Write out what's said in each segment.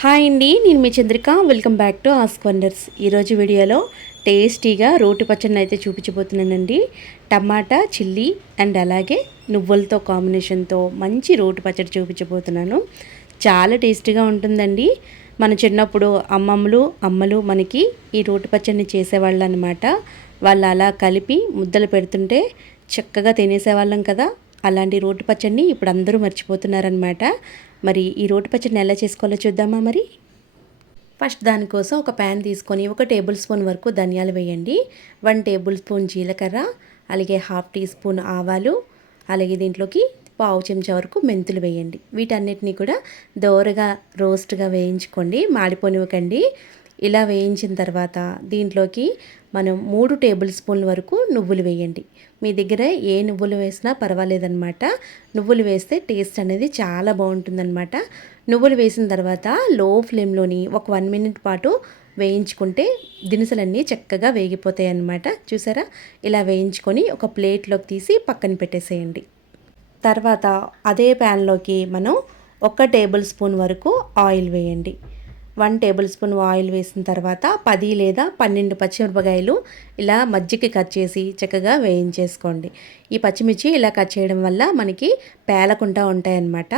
Hi అండి, నేను మీ Chandrika. Welcome back to ask wonders. ఈరోజు వీడియోలో టేస్టీగా రోటి పచ్చడిని అయితే చూపించబోతున్నానండి. టమాటా చిల్లీ అండ్ అలాగే నువ్వులతో కాంబినేషన్తో మంచి రోటి పచ్చడి చూపించబోతున్నాను. చాలా టేస్టీగా ఉంటుందండి. మన చిన్నప్పుడు అమ్మలు మనకి ఈ రోటి పచ్చడిని చేసేవాళ్ళు అనమాట. వాళ్ళు అలా కలిపి ముద్దలు పెడుతుంటే చక్కగా తినేసేవాళ్ళం కదా. అలాంటి రోటి పచ్చడిని ఇప్పుడు అందరూ మర్చిపోతున్నారనమాట. మరి ఈ రోటి పచ్చడిని ఎలా చేసుకోవాలో చూద్దామా మరి. ఫస్ట్ దానికోసం ఒక ప్యాన్ తీసుకొని 1 టేబుల్ స్పూన్ వరకు ధనియాలు వేయండి. 1 టేబుల్ స్పూన్ జీలకర్ర, అలాగే 1/2 టీ స్పూన్ ఆవాలు, అలాగే దీంట్లోకి పావు చెంచా వరకు మెంతులు వేయండి. వీటన్నిటిని కూడా దోరగా రోస్ట్గా వేయించుకోండి, మాడిపోనివ్వకండి. ఇలా వేయించిన తర్వాత దీంట్లోకి మనం 3 టేబుల్ స్పూన్ల వరకు నువ్వులు వేయండి. మీ దగ్గర ఏ నువ్వులు వేసినా పర్వాలేదన్నమాట. నువ్వులు వేస్తే టేస్ట్ అనేది చాలా బాగుంటుందన్నమాట. నువ్వులు వేసిన తర్వాత లో ఫ్లేమ్లోని ఒక 1 మినిట్ పాటు వేయించుకుంటే దినుసులన్నీ చక్కగా వేగిపోతాయి అన్నమాట. చూసారా, ఇలా వేయించుకొని ఒక ప్లేట్లోకి తీసి పక్కన పెట్టేసేయండి. తర్వాత అదే ప్యాన్లోకి మనం 1 టేబుల్ స్పూన్ వరకు ఆయిల్ వేయండి. 1 టేబుల్ స్పూన్ ఆయిల్ వేసిన తర్వాత 10 లేదా 12 పచ్చిమిరపకాయలు ఇలా మజ్జిగకి కట్ చేసి చక్కగా వేయించేసుకోండి. ఈ పచ్చిమిర్చి ఇలా కట్ చేయడం వల్ల మనకి పేలకుండా ఉంటాయన్నమాట.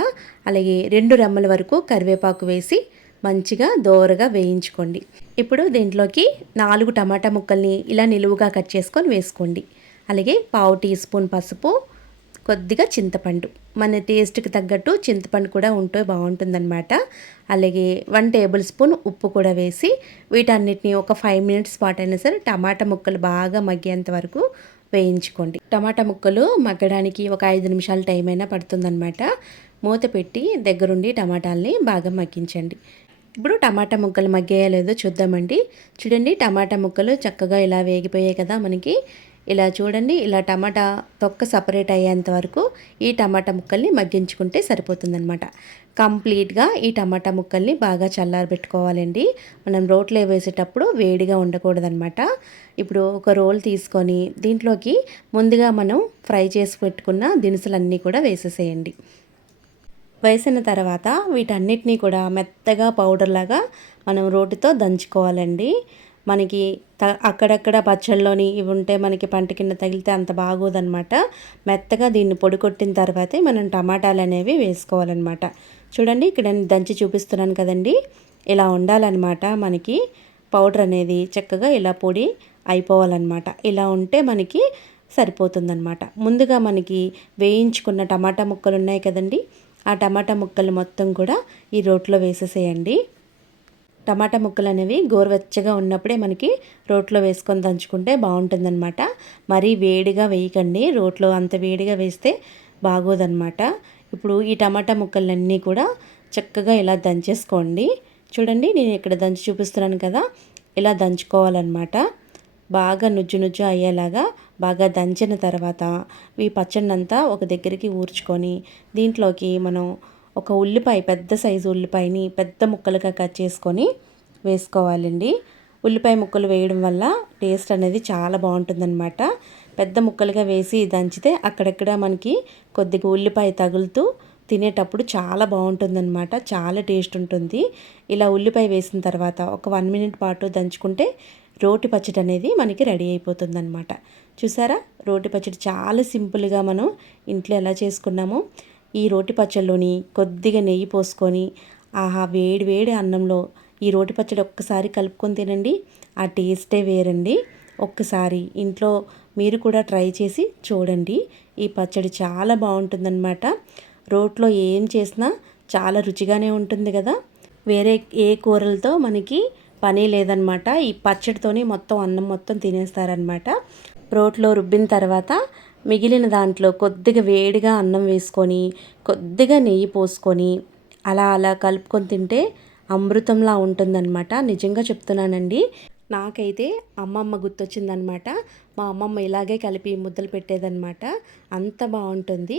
అలాగే 2 రెమ్మల వరకు కరివేపాకు వేసి మంచిగా దోరగా వేయించుకోండి. ఇప్పుడు దీంట్లోకి 4 టమాటా ముక్కల్ని ఇలా నిలువుగా కట్ చేసుకొని వేసుకోండి. అలాగే పావు టీ స్పూన్ పసుపు, కొద్దిగా చింతపండు, మన టేస్ట్కి తగ్గట్టు చింతపండు కూడా ఉంటే బాగుంటుందన్నమాట. అలాగే 1 టేబుల్ స్పూన్ ఉప్పు కూడా వేసి వీటన్నిటిని ఒక 5 మినిట్స్ పాటు అయినా సరే టమాటా ముక్కలు బాగా మగ్గేంత వరకు వేయించుకోండి. టమాటా ముక్కలు మగ్గడానికి ఒక 5 నిమిషాల టైం అయినా పడుతుందన్నమాట. మూత పెట్టి దగ్గరుండి టమాటాలని బాగా మగ్గించండి. ఇప్పుడు టమాటా ముక్కలు మగ్గాయో లేదో చూద్దామండి. చూడండి, టమాటా ముక్కలు చక్కగా ఇలా వేగిపోయాయి కదా మనకి. ఇలా చూడండి, ఇలా టమాటా తొక్క సపరేట్ అయ్యేంత వరకు ఈ టమాటా ముక్కల్ని మగ్గించుకుంటే సరిపోతుందన్నమాట. కంప్లీట్గా ఈ టమాటా ముక్కల్ని బాగా చల్లారబెట్టుకోవాలండి. మనం రోట్లో వేసేటప్పుడు వేడిగా ఉండకూడదనమాట. ఇప్పుడు ఒక రోల్ తీసుకొని దీంట్లోకి ముందుగా మనం ఫ్రై చేసి పెట్టుకున్న దినుసులన్నీ కూడా వేసేసేయండి. వేసిన తర్వాత వీటన్నిటినీ కూడా మెత్తగా పౌడర్ లాగా మనం రోటితో దంచుకోవాలండి. మనకి అక్కడక్కడ పచ్చళ్ళలోని ఇవి ఉంటే మనకి పంట కింద తగిలితే అంత బాగోదన్నమాట. మెత్తగా దీన్ని పొడి కొట్టిన తర్వాతే మనం టమాటాలు అనేవి వేసుకోవాలన్నమాట. చూడండి, ఇక్కడ నేను దంచి చూపిస్తున్నాను కదండి. ఇలా ఉండాలన్నమాట. మనకి పౌడర్ అనేది చక్కగా ఇలా పొడి అయిపోవాలన్నమాట. ఇలా ఉంటే మనకి సరిపోతుందన్నమాట. ముందుగా మనకి వేయించుకున్న టమాటా ముక్కలు ఉన్నాయి కదండి, ఆ టమాటా ముక్కలు మొత్తం కూడా ఈ రోట్లో వేసేసేయండి. టమాటా ముక్కలు అనేవి గోరువెచ్చగా ఉన్నప్పుడే మనకి రోట్లో వేసుకొని దంచుకుంటే బాగుంటుందన్నమాట. మరీ వేడిగా వేయకండి, రోట్లో అంత వేడిగా వేస్తే బాగోదన్నమాట. ఇప్పుడు ఈ టమాటా ముక్కలన్నీ కూడా చక్కగా ఇలా దంచేసుకోండి. చూడండి, నేను ఇక్కడ దంచి చూపిస్తున్నాను కదా, ఇలా దంచుకోవాలన్నమాట. బాగా నుజ్జు అయ్యేలాగా బాగా దంచిన తర్వాత ఈ పచ్చడినంతా ఒక దగ్గరికి ఊర్చుకొని దీంట్లోకి మనం ఒక ఉల్లిపాయ, పెద్ద సైజు ఉల్లిపాయని పెద్ద ముక్కలుగా కట్ చేసుకొని వేసుకోవాలండి. ఉల్లిపాయ ముక్కలు వేయడం వల్ల టేస్ట్ అనేది చాలా బాగుంటుందన్నమాట. పెద్ద ముక్కలుగా వేసి దంచితే అక్కడక్కడ మనకి కొద్దిగా ఉల్లిపాయ తగులుతూ తినేటప్పుడు చాలా బాగుంటుందన్నమాట. చాలా టేస్ట్ ఉంటుంది. ఇలా ఉల్లిపాయ వేసిన తర్వాత ఒక 1 మినిట్ పాటు దంచుకుంటే రోటి పచ్చడి అనేది మనకి రెడీ అయిపోతుందన్నమాట. చూసారా, రోటి పచ్చడి చాలా సింపుల్గా మనం ఇంట్లో ఎలా చేసుకున్నామో. ఈ రోటి పచ్చడిలోని కొద్దిగా నెయ్యి పోసుకొని ఆహా, వేడి వేడి అన్నంలో ఈ రోటి పచ్చడి ఒక్కసారి కలుపుకొని తినండి. ఆ టేస్టే వేరండి. ఒక్కసారి ఇంట్లో మీరు కూడా ట్రై చేసి చూడండి. ఈ పచ్చడి చాలా బాగుంటుందన్నమాట. రోట్లో ఏం చేసినా చాలా రుచిగానే ఉంటుంది కదా. వేరే ఏ కూరలతో మనకి పని లేదనమాట. ఈ పచ్చడితోనే మొత్తం అన్నం మొత్తం తినేస్తారనమాట. రోట్లో రుబ్బిన తర్వాత మిగిలిన దాంట్లో కొద్దిగా వేడిగా అన్నం వేసుకొని కొద్దిగా నెయ్యి పోసుకొని అలా అలా కలుపుకొని తింటే అమృతంలా ఉంటుందన్నమాట. నిజంగా చెప్తున్నానండి. నాకైతే అమ్మమ్మ గుర్తొచ్చిందనమాట. మా అమ్మమ్మ ఇలాగే కలిపి ముద్దలు పెట్టేదన్నమాట. అంత బాగుంటుంది.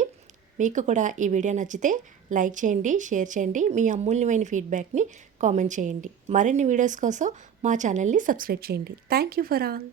మీకు కూడా ఈ వీడియో నచ్చితే లైక్ చేయండి, షేర్ చేయండి, మీ అమూల్యమైన ఫీడ్బ్యాక్ని కామెంట్ చేయండి. మరిన్ని వీడియోస్ కోసం మా ఛానల్ని సబ్స్క్రైబ్ చేయండి. Thank you for all.